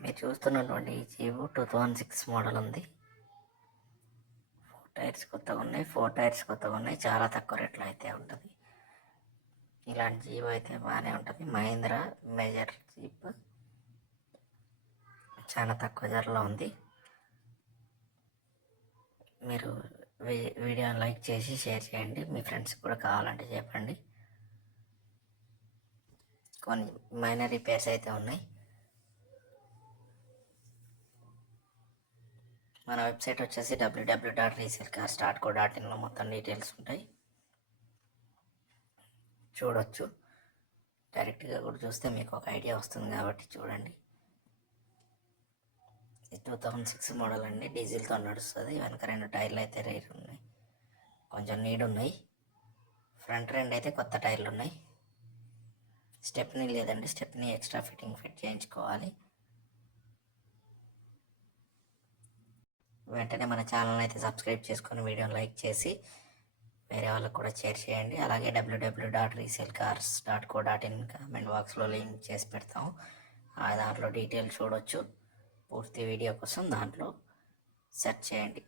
మీరు చూస్తున్నటువంటి ఈ జీవో టూ థౌజండ్ సిక్స్ మోడల్ ఉంది. ఫోర్ టైర్స్ కొత్తగా ఉన్నాయి. ఫోర్ టైర్స్ కొత్తగా ఉన్నాయి. చాలా తక్కువ రేట్లో అయితే ఉంటుంది. ఇలాంటి జీవో అయితే బాగానే ఉంటుంది. మహీంద్రా మేజర్ జీప్ చాలా తక్కువ ధరలో ఉంది. మీరు వీ- వీడియోని లైక్ చేసి షేర్ చేయండి. మీ ఫ్రెండ్స్కి కూడా కావాలంటే చెప్పండి. కొన్ని మైనర్ రిపేర్స్ అయితే ఉన్నాయి. మన వెబ్సైట్ వచ్చేసి W W dot resale car start co dot ఇన్లో మొత్తం డీటెయిల్స్ ఉంటాయి. చూడొచ్చు. డైరెక్ట్గా కూడా చూస్తే మీకు ఒక ఐడియా వస్తుంది కాబట్టి చూడండి. ఇది టూ థౌజండ్ సిక్స్ మోడల్ అండి. డీజిల్తో నడుస్తుంది. వెనక రెండు టైర్లు అయితే రేట్ ఉన్నాయి. కొంచెం నీడ్ ఉన్నాయి. ఫ్రంట్ రెండు అయితే కొత్త టైర్లు ఉన్నాయి. స్టెప్నీ లేదండి. స్టెప్నీ ఎక్స్ట్రా ఫిట్టింగ్ ఫిట్ చేయించుకోవాలి. వెంటనే మన ఛానల్ అయితే సబ్స్క్రైబ్ చేసుకొని వీడియోని లైక్ చేసి వేరే వాళ్ళకు కూడా షేర్ చేయండి. అలాగే W W dot resale cars dot co dot in comment బాక్స్లో లింక్ చేసి పెడతాం. ఆ దాంట్లో డీటెయిల్స్ చూడొచ్చు. పూర్తి వీడియో కోసం దాంట్లో సెర్చ్ చేయండి.